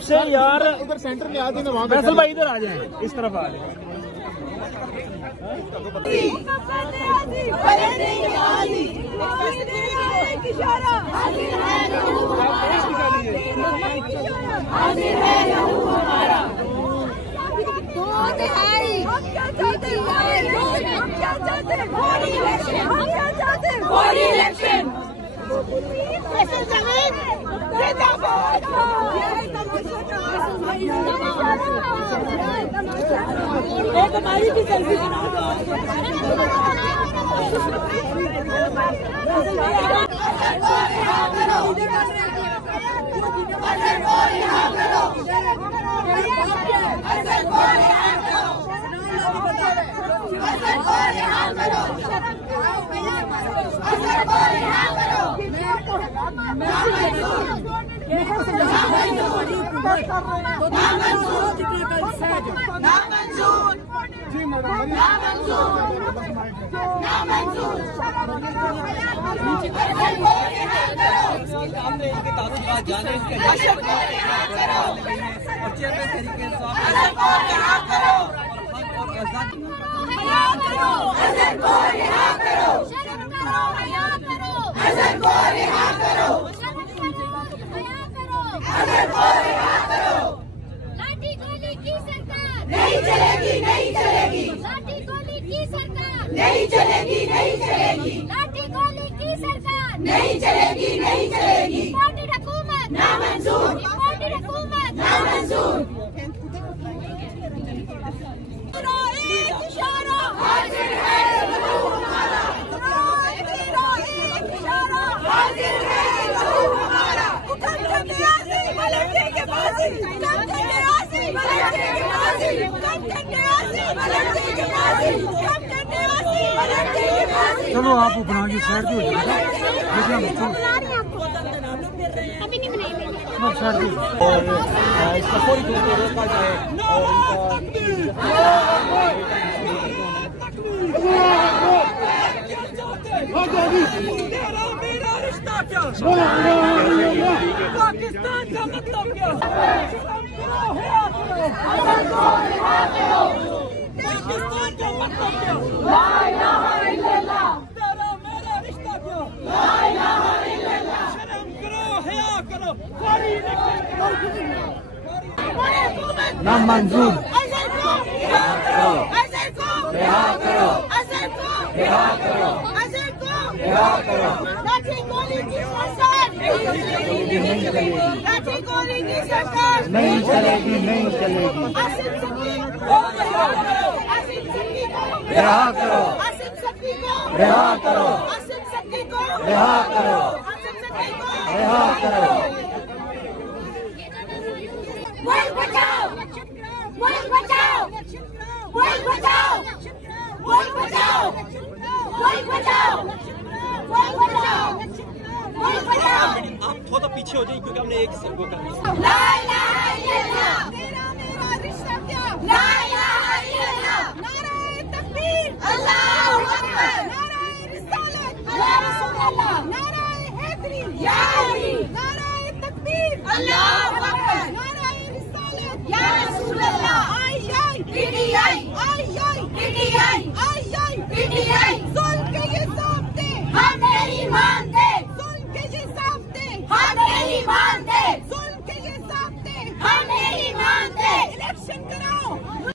से यार उधर सेंटर में आ जाए, फैसल भाई इधर आ जाए, इस तरफ आ जाए। एक हमारी भी सेल्फी लाठी गोली की सरकार नहीं चलेगी, नहीं चलेगी। लाठी गोली की सरकार नहीं चलेगी, नहीं चलेगी। लाठी गोली की सरकार नहीं चलेगी, नहीं चलेगी। इम्पोर्टेड हुकूमत नामंजूर, इम्पोर्टेड हुकूमत नामंजूर। एक इशारा हाजिर है हमारा, एक इशारा हाजिर है हमारा। चलो आप बना के साइड पे हो जाए, अभी नहीं बनाएंगे और इसका कोई रोका जाए मेरा रिश्ता क्या, पाकिस्तान का मतलब क्या, पाकिस्तान का मतलब क्या, ला इलाहा इल्लल्लाह। तेरा मेरा रिश्ता क्या, ला इलाहा इल्लल्लाह। शर्म करो, हया करो, कोई नामंजूर। लाठी गोली की सरकार नहीं चलेगी, लाठी गोली की सरकार नहीं चलेगी, नहीं चलेगी। आसिफ सकी को रिहा करो, आसिफ सकी को रिहा करो, आसिफ सकी को रिहा करो, आसिफ सकी को रिहा करो। मुल्क बचाओ, मुल्क बचाओ, मुल्क बचाओ, मुल्क बचाओ, मुल्क बचाओ, मुल्क बचाओ, मुल्क बचाओ। आप थोड़ा पीछे हो जाइए क्योंकि हमने एक वो कर दिया। ला इलाहा इल्लल्लाह। तेरा मेरा रिश्ता क्या, ला इलाहा इल्लल्लाह। नाराए तकबीर, अल्लाहू अकबर। नाराए रिसालत, या रसूल अल्लाह। नाराए हैदरी, या